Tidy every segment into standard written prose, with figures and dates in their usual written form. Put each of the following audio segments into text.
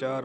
4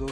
2